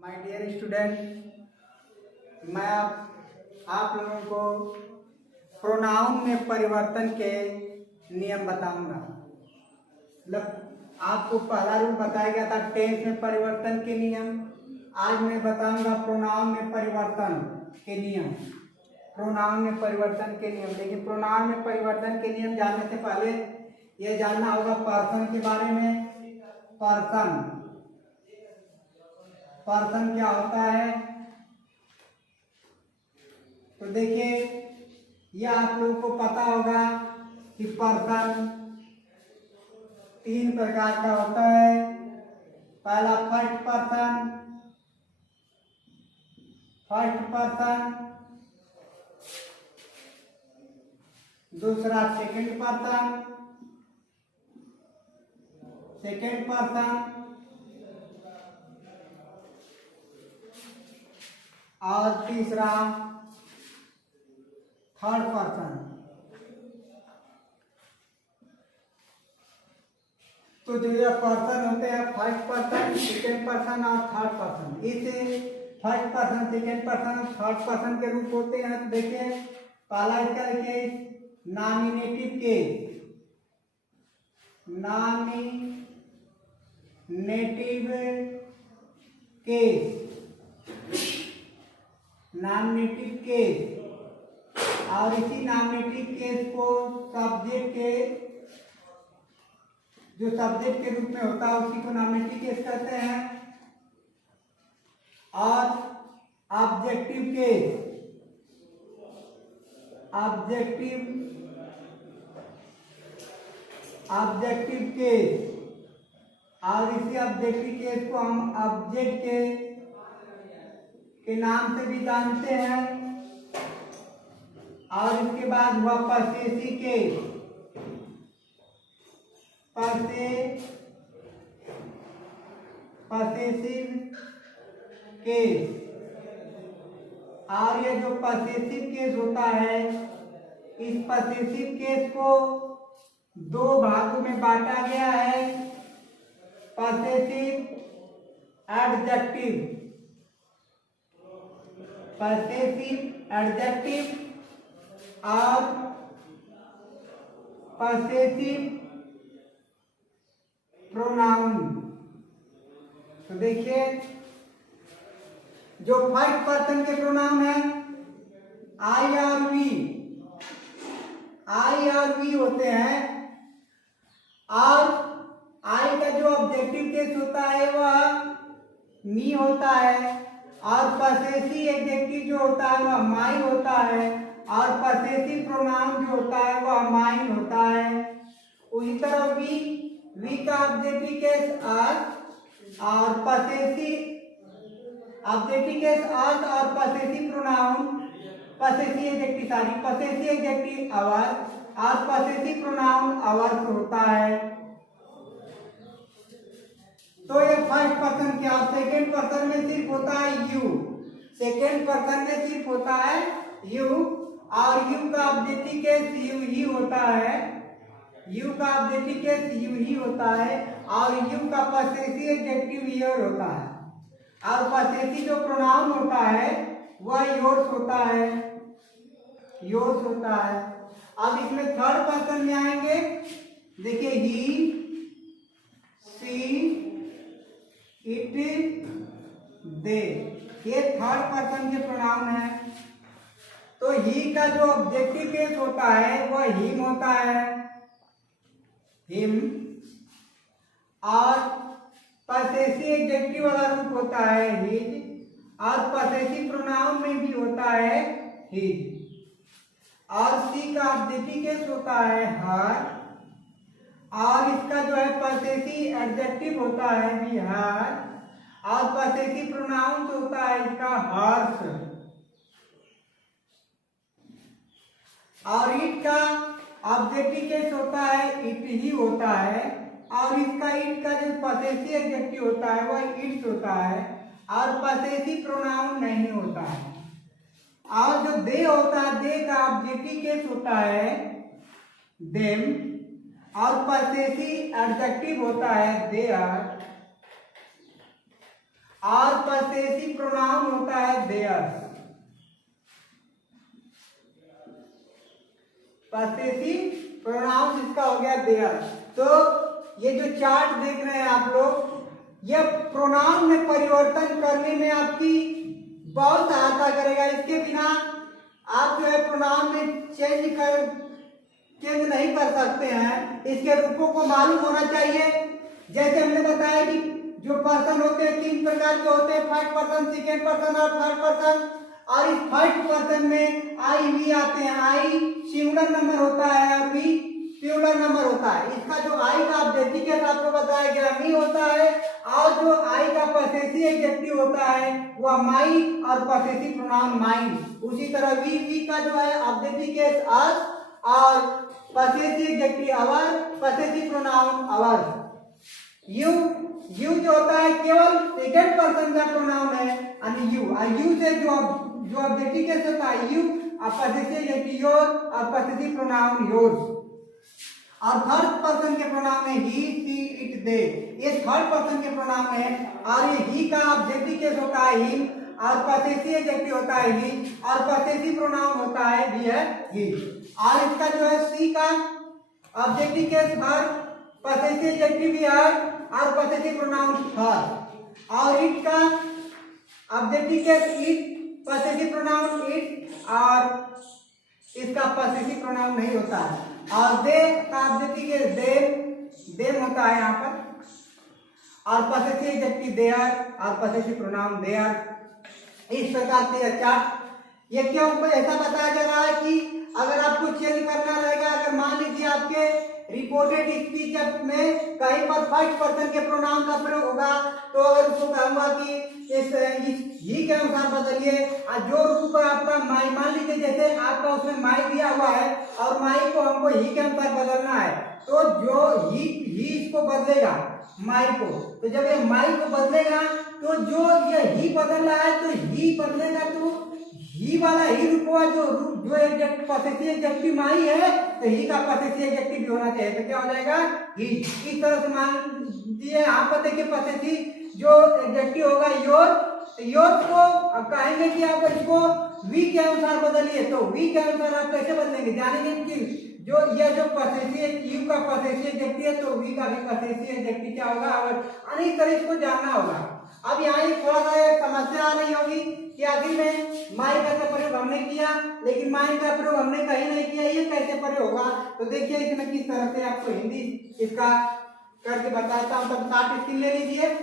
My dear student, मैं आप लोगों को प्रोनाउन में परिवर्तन के नियम बताऊंगा। मतलब आपको पहला रूल बताया गया था टेंस में परिवर्तन के नियम। आज मैं बताऊंगा प्रोनाउन में परिवर्तन के नियम। प्रोनाउन में परिवर्तन के नियम देखिए, प्रोनाउन में परिवर्तन के नियम जानने से पहले यह जानना होगा पर्सन के बारे में। पर्सन क्या होता है, तो देखिए यह आप लोगों को पता होगा कि पर्सन तीन प्रकार का होता है। पहला फर्स्ट पर्सन, दूसरा सेकंड पर्सन और तीसरा थर्ड पर्सन। तो जो ये पर्सन होते हैं फर्स्ट पर्सन, सेकंड पर्सन और थर्ड पर्सन, इसे फर्स्ट पर्सन, सेकंड पर्सन और थर्ड पर्सन के रूप होते हैं। तो देखिए पहला इसका देखिए नॉमिनेटिव केस और इसी नॉमिनेटिव केस को सब्जेक्ट के रूप में होता है उसी को नॉमिनेटिव केस कहते हैं। और ऑब्जेक्टिव केस और इसी ऑब्जेक्टिव केस को हम ऑब्जेक्ट के नाम से भी जानते हैं। और इसके बाद हुआ पसेसिव केस। और ये जो पसेसिव केस होता है, इस पसेसिव केस को दो भागों में बांटा गया है। पसेसिव एडजेक्टिव और पसेसिव प्रोनाउन। तो देखिए जो फर्स्ट पर्सन के प्रोनाउन है आई और वी होते हैं। और आई का जो ऑब्जेक्टिव केस होता है वह मी होता है और पसेसिव एडजेक्टिव जो होता है वह माई होता है और पसेसिव प्रोनाउन जो होता है वह माइन होता है। उसी तरह वी का ऑब्जेक्टिव केस अस और पसेसिव और possessive pronoun possessive adjective our और पसेसिव प्रोनाउन आवर्स होता है। तो ये फर्स्ट पर्सन क्या, सेकंड पर्सन में सिर्फ होता है यू। सेकंड पर्सन में सिर्फ होता है यू और यू का ऑब्जेक्टिव केस यू ही होता है। और यू का पसेसिव एडजेक्टिव योर होता है और पसेसिव जो प्रोनाउन होता है वह योर्स होता है। अब इसमें थर्ड पर्सन में आएंगे, देखिए ही, सी, इट, दे, ये थर्ड पर्सन के प्रोनाउन है। तो ही का जो ऑब्जेक्टिव केस होता है वह हिम होता है, और पसेसिव एडजेक्टिव वाला रूप होता है हिज और पसेसिव प्रोनाउन में भी होता है हिज। और सी का ऑब्जेक्टिव केस होता है हर और इसका जो है पसेसिव एडजेक्टिव होता है भी हर और पसेसिव प्रोनाउन जो होता है इसका हर्ष। और इट का ऑब्जेक्टिव केस होता है इट ही होता है और इसका इट का जो पसेसिव एडजेक्टिव होता है वह इट्स होता है और पसेसिव प्रोनाउन नहीं होता है। और जो दे होता है, दे का ऑब्जेक्टिव केस होता है देम और पसेसिव एडजेक्टिव होता है दे आर। और पसेसिव प्रोनाउन होता है देयर्स। पसेसिव प्रोनाउन इसका हो गया देयर। तो ये जो चार्ट देख रहे हैं आप लोग, ये प्रोनाउन में परिवर्तन करने में आपकी बहुत सहायता करेगा। इसके बिना आप जो है प्रोनाउन में चेंज नहीं कर सकते हैं। इसके रूपों को मालूम होना चाहिए। जैसे हमने बताया कि जो पर्सन होते हैं 3 प्रकार के होते हैं, फर्स्ट पर्सन, सेकेंड पर्सन और थर्ड पर्सन। और इस फर्स्ट पर्सन में आई वी आते हैं। आई सिंगुलर नंबर होता है और वी प्लूरल नंबर होता है। इसका जो आई का ऑब्जेक्टिव के आपको बताया गया मी होता है, और जो आई का पसेसिव एडजेक्टिव होता है वह माई और पसेसिव प्रोनाउन माइन। उसी तरह वी का जो है ऑब्जेक्टिव केस अस और possessive adjective our, possessive pronoun our. You जो होता है केवल सेकंड पर्सन का प्रोनाउन है और यू से जो ऑब्जेक्टिव केस होता है यू, और पसेसिव एडजेक्टिव योर और पसेसिव प्रोनाउन योर्स। और थर्ड पर्सन के प्रोनाउन में ही, शी, इट, दे। ये थर्ड पर्सन के प्रोनाउन है और ये ही का ऑब्जेक्टिव केस होता है हिम और पसेसिव एडजेक्टिव होता है ही और पसेसिव प्रोनाउन होता है भी है ही। और इसका जो है सी का ऑब्जेक्टिव केस हर, पसेसिव एडजेक्टिव भी हर और पसेसिव प्रोनाउन हर। और इट का objective case it, possessive pronoun it और इसका पसेसिव प्रोनाउन नहीं होता है। और दे का ऑब्जेक्टिव केस देम होता है यहाँ पर, और पसेसिव एडजेक्टिव देयर और पसेसिव प्रोनाउन देयर। इस प्रकार से चार्ट ये क्यों ऐसा बताया जा रहा है कि अगर आपको चेंज करना रहेगा, अगर मान लीजिए आपके रिपोर्टेड स्पीच में कहीं पर फर्स्ट पर्सन के प्रोनाउन का प्रयोग होगा, तो अगर उसको कहूंगा कि इस ही के अनुसार बदलिए, और जो रूप आपका माई, मान लीजिए जैसे आपका उसमें माई दिया हुआ है और माई को हमको ही के अनुसार बदलना है, तो जो ही इसको बदलेगा माई को। तो जब ये माई को बदलेगा तो जो ये ही बदल रहा है तो ही बदलेगा, तो ही वाला ही रूप हुआ जो पसेसिव एडजेक्टिव माई है, तो ही का पसेसिव एडजेक्टिव भी होना चाहिए। तो क्या हो जाएगा ही। इस तरह से मान लीजिए यहाँ पर देखिए पसेसिव जो एडजेक्टिव होगा योर को अब कहेंगे कि आप इसको वी के अनुसार बदलिए, तो वी के अनुसार आप कैसे बदलेंगे जानेंगे कि जो यह जो पसेसिव यू का पसेसिव एडजेक्टिव है तो वी का भी पसेसिव एडजेक्टिव क्या होगा, और अनेक तरह इसको जानना होगा। अब यहाँ थोड़ा सा एक समस्या आ रही होगी कि आखिर में माई का प्रयोग हमने किया लेकिन माई का प्रयोग हमने कहीं नहीं किया, ये कैसे प्रयोग होगा। तो देखिए इसमें किस तरह से आपको हिंदी इसका करके बताता हूँ। तब स्टार्ट स्क्रीन ले लीजिए।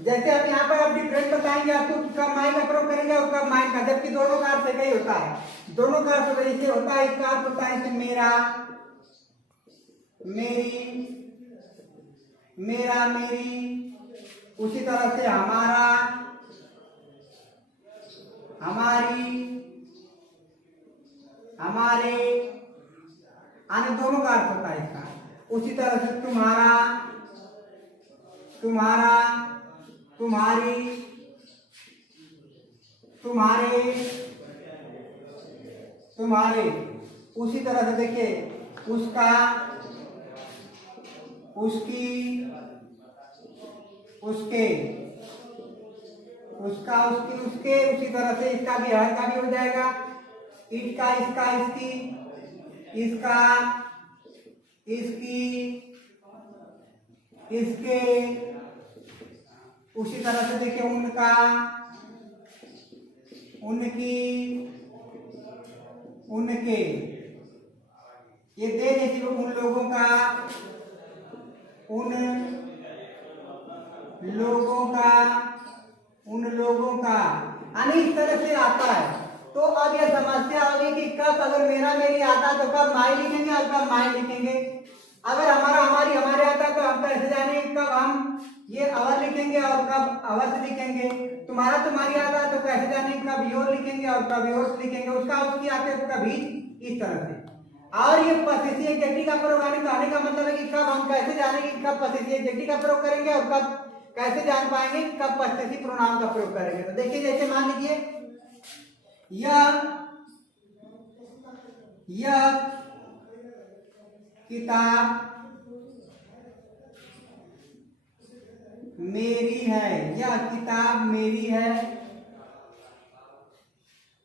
जैसे अब यहाँ पर आप डिफरेंट बताएंगे आपको कब माई का प्रयोग करेंगे और कब माई का, जबकि दोनों का अर्थ एक ही होता है। दोनों का अर्थ जैसे होता है, इसका अर्थ होता है मेरा, मेरी, मेरा, मेरी। उसी तरह से हमारा, हमारी, हमारे, आने दोनों का अर्थ होता है इसका। उसी तरह से तुम्हारा, तुम्हारा, तुम्हारी, तुम्हारे, तुम्हारे। उसी तरह से देखिए उसका, उसकी, उसके, उसका, उसकी, उसके। उसी तरह से इसका भी हर का भी हो जाएगा, इसका, इसका, इसकी, इसका, इसकी, इसके। उसी तरह से देखिए उनका, उनकी, उनके। ये दे जैसे उन लोगों का, उन लोगों का, उन लोगों का, अनेक तरह से आता है। तो अब यह समस्या होगी कि कब अगर मेरा मेरी आता तो कब माई लिखेंगे और कब माई लिखेंगे। अगर हमारा हमारी हमारे आता तो हम कैसे जाने कब हम ये अवर लिखेंगे और कब अवश्य लिखेंगे। तुम्हारा तुम्हारी आता है तो कैसे जाने कब योर लिखेंगे और कब योर्स लिखेंगे। उसका उसकी आते तो कभी इस तरह से। और ये पसेसिव एडजेक्टिव का प्रयोग आने का मतलब है कि कब हम कैसे जानेंगे कब पसेसिव एडजेक्टिव का प्रयोग करेंगे और कब कैसे जान पाएंगे कब पॉसेसिव प्रोनाउन का प्रयोग करेंगे? तो देखिए, जैसे मान लीजिए यह किताब मेरी है, यह किताब मेरी है।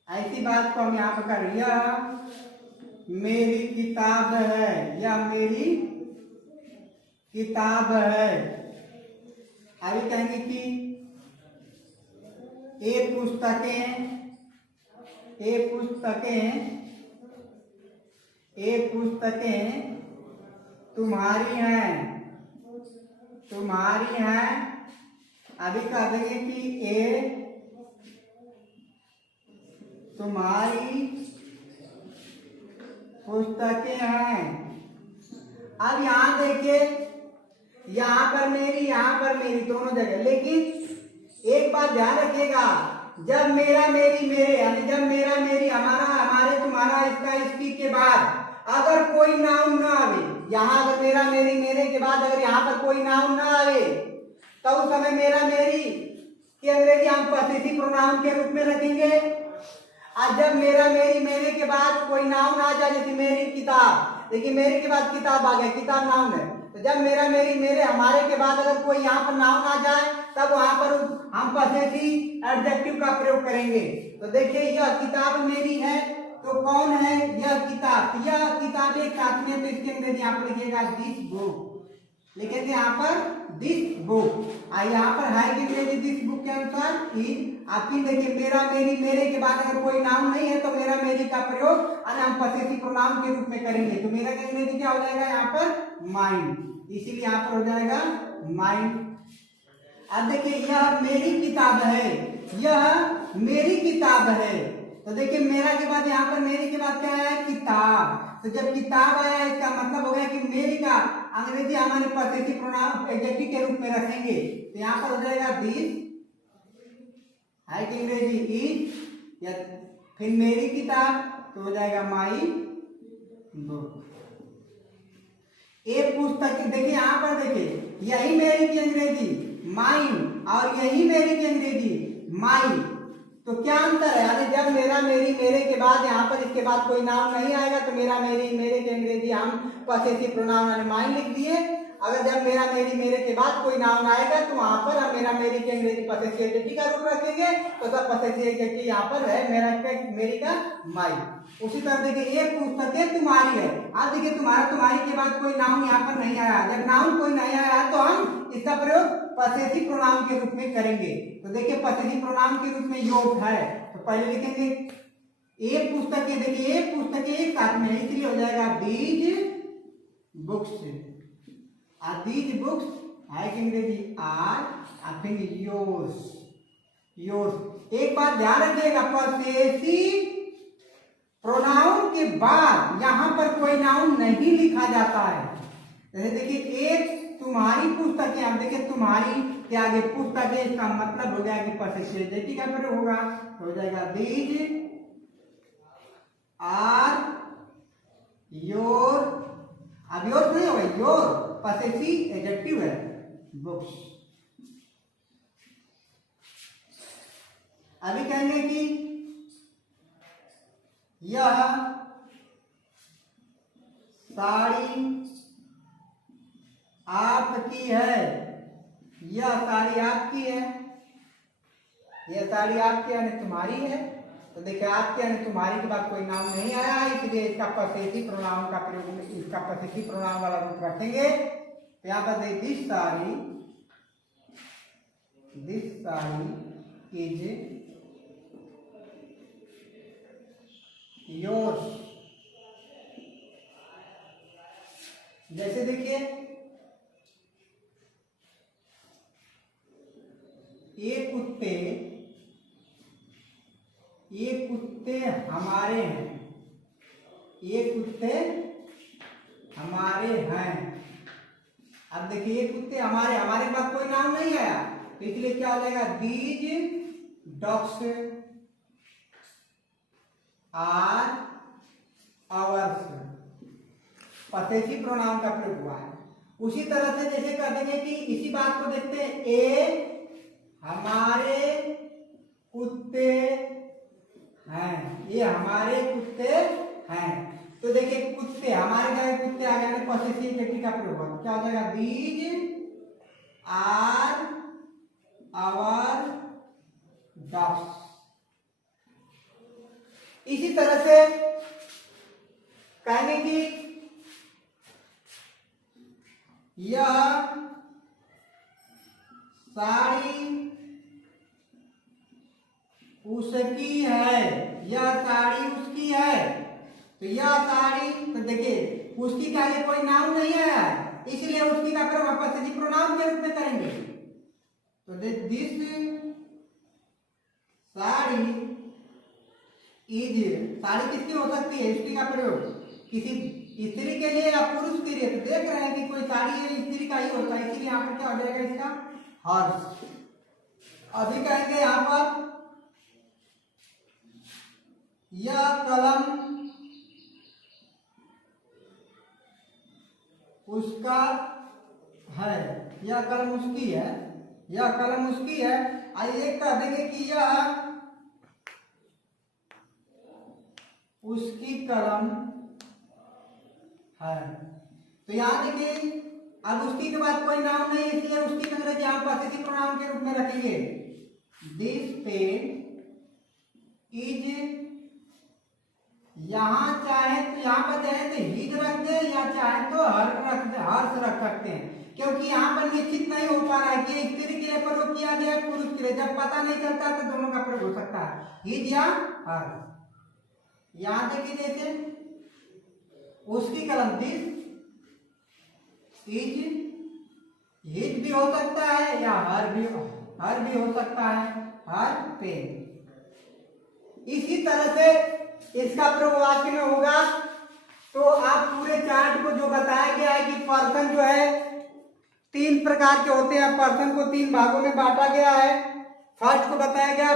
ऐसी बात को हम यहाँ पर कर, यह मेरी किताब है, यह मेरी किताब है। अभी कहेंगे कि ये पुस्तकें तुम्हारी हैं। अभी कह देंगे कि ये तुम्हारी पुस्तकें हैं। अब यहाँ देखिए, यहाँ पर मेरी दोनों जगह, लेकिन एक बात ध्यान रखिएगा, जब मेरा मेरी मेरे यानी जब मेरा मेरी हमारा हमारे तुम्हारा इसका इसकी के बाद अगर कोई नाउन ना आवे, यहाँ अगर मेरा मेरी मेरे के बाद अगर यहाँ पर कोई नाउन ना आवे, तो उस समय मेरा मेरी की अंग्रेजी हम पॉसेसिव प्रोनाउन के रूप में रखेंगे। और जब मेरा मेरी मेरे के बाद कोई नाउन आ जाए, जैसे मेरी किताब, देखिए मेरे के बाद किताब आ गया, किताब नाउन है, तो जब मेरा मेरी मेरे हमारे के बाद अगर कोई यहाँ पर नाउन आ जाए, तब वहां पर हम पॉसेसिव एडजेक्टिव का प्रयोग करेंगे। तो देखिए, यह किताब मेरी है, तो कौन है यह किताब? यह किताब एक साथ में, तो इसके अंग्रेजी यहाँ पर लिखिएगा दिस बुक, लिखेंगे यहाँ पर दिस बुक। यहाँ पर है कि अंग्रेजी दिस बुक के अनुसार इज। आप फिर देखिए, मेरा मेरी मेरे के बाद अगर कोई नाउन नहीं है, तो मेरा मेरी का प्रयोग हम पॉसेसिव प्रोनाउन के रूप में करेंगे। तो मेरा का अंग्रेजी क्या हो जाएगा यहाँ पर? माइंड, इसीलिए यहाँ पर हो जाएगा माइंड। अब देखिए, यह मेरी किताब है, यह मेरी किताब है, तो देखिए मेरा के बाद यहाँ पर मेरी के बाद क्या है? किताब। तो जब किताब आया, इसका मतलब हो गया कि मेरी का अंग्रेजी हमारे पॉसेसिव प्रोनाउन एडजेक्टिव के रूप में रखेंगे। तो यहाँ पर हो जाएगा दिस है कि अंग्रेजी इज, या फिर मेरी किताब तो हो जाएगा माई बुक। एक पुस्तक, देखिए यहाँ पर देखिए, यही मेरी की अंग्रेजी माइन और यही मेरी की अंग्रेजी माई, तो क्या अंतर है? यानी जब मेरा मेरी मेरे के बाद यहाँ पर इसके बाद कोई नाम नहीं आएगा, तो मेरा मेरी मेरे की अंग्रेजी हम पॉसेसिव प्रोनाउन यानी माइन लिख दिए। अगर जब मेरा मेरी मेरे के बाद कोई नाउन आएगा, तो वहां पर हम मेरा मेरी की अंग्रेजी पॉसेसिव एडजेक्टिव का रूप रखेंगे। तो सब पॉसेसिव एडजेक्टिव यहाँ पर है मेरा मेरी का माई। उसी तरह देखिए, ये पुस्तकें तुम्हारी है। अब देखिए, तुम्हारा तुम्हारी के बाद कोई नाउन यहाँ पर नहीं आया, जब नाउन कोई नहीं आया तो हम इसका प्रयोग पॉसेसिव प्रोनाउन के रूप में करेंगे। तो देखिए, पॉसेसिव प्रोनाउन के रूप में योग है, तो पहले लिखेंगे एक पुस्तकें, देखिए एक पुस्तकें एक साथ में है, इसलिए हो जाएगा दीज बुक्स। दीज बुक्स है कि अंग्रेजी आर, आई थिंक योर्स। एक बात ध्यान रखिएगा, पॉसेसिव प्रोनाउन के बाद यहां पर कोई नाउन नहीं लिखा जाता है। जैसे देखिए, एक तुम्हारी पुस्तकें, अब देखिए तुम्हारी के आगे पुस्तकें, इसका मतलब हो गया कि पॉसेसिव एडजेक्टिव का प्रयोग होगा, तो हो जाएगा दीज आर योर। अब योर नहीं होगा, योर पॉसेसिव एडजेक्टिव है बुक्स। अभी कहेंगे कि यह साड़ी आपकी है, यह साड़ी आपकी है, यह साड़ी आपकी यानी तुम्हारी है। तो देखिए, आपके यानी तुम्हारी के बाद कोई नाम नहीं आया, इसलिए इसका पॉसेसिव प्रोनाउन का प्रयोग, इसका पॉसेसिव प्रोनाउन वाला रूप रखेंगे। तो यहाँ पर देखिए, दिस साड़ी इज योर्स। जैसे देखिए, ये कुत्ते हमारे हैं, ये कुत्ते हमारे हैं। अब देखिए, ये कुत्ते हमारे, हमारे पास कोई नाम नहीं आया, तो इसलिए क्या हो जाएगा? These dogs are ours. Possessive pronoun का प्रयोग हुआ है। उसी तरह से जैसे कर देंगे कि इसी बात को देखते हैं, ए हमारे कुत्ते हैं, ये हमारे कुत्ते हैं। तो देखिए कुत्ते हमारे क्या है, कुत्ते आ गए, पॉसेसिव एडजेक्टिव का प्रयोग होगा, क्या हो जाएगा, दीज आर आवर डॉग्स। इसी तरह से कहेंगे कि यह साड़ी उसकी है, यह साड़ी उसकी है। तो यह साड़ी, तो देखिए उसकी का कोई नाम नहीं है, इसलिए उसकी का प्रयोग पॉसेसिव प्रोनाउन के रूप में करेंगे। तो दिस साड़ी इज, साड़ी किसकी हो सकती है, इसकी का प्रयोग किसी स्त्री के लिए या पुरुष के लिए। तो देख रहे हैं कि कोई साड़ी है स्त्री का ही होता है, इसीलिए यहाँ पर क्या हो जाएगा इसका, हर्ष। अभी कहेंगे यहाँ पर यह कलम उसका है, यह कलम उसकी है, यह कलम उसकी है। आइए कह देंगे कि यह उसकी कलम है। तो यहाँ देखिए अब उसकी के बाद कोई नाम नहीं, इसलिए उसकी की अंग्रेजी हम पॉसेसिव प्रोनाउन के रूप में रखेंगे। दिस पेन इज, यहाँ चाहे तो यहाँ पर चाहे तो हिज रख दे या चाहे तो हर्ष रख सकते हैं, क्योंकि यहाँ पर निश्चित नहीं हो पा रहा है कि स्त्री के लिए प्रयोग किया गया पुरुष के लिए। जब पता नहीं चलता तो दोनों का प्रयोग हो सकता है, हिज या हर्ष। यहाँ देखिए जैसे उसकी कलम, दिस इज, हिज भी हो सकता है या हर भी हो सकता है, हर पेन। इसी तरह से इसका प्रयोग वाक्य में होगा। तो आप पूरे चार्ट को जो बताया गया है कि पर्सन जो है 3 प्रकार के होते हैं, पर्सन को 3 भागों में बांटा गया है। फर्स्ट को बताया गया,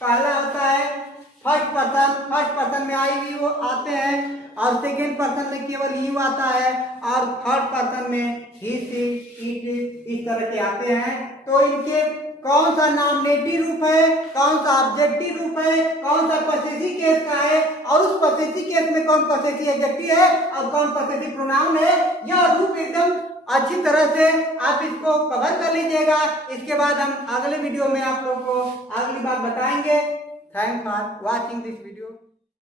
पहला होता है फर्स्ट पर्सन, फर्स्ट पर्सन में आई यू आते हैं, और सेकेंड पर्सन में केवल यू आता है, और थर्ड पर्सन में ही सी इट इस तरह के आते हैं। तो इनके कौन सा नॉमिनेटिव रूप है, कौन सा ऑब्जेक्टिव रूप है, कौन सा पॉसेसिव केस का है, और उस पॉसेसिव केस में कौन पॉसेसिव एडजेक्टिव है और कौन पॉसेसिव प्रोनाउन है, यह रूप एकदम अच्छी तरह से आप इसको कवर कर लीजिएगा। इसके बाद हम अगले वीडियो में आप लोगों को अगली बात बताएंगे। Thanks for watching this video.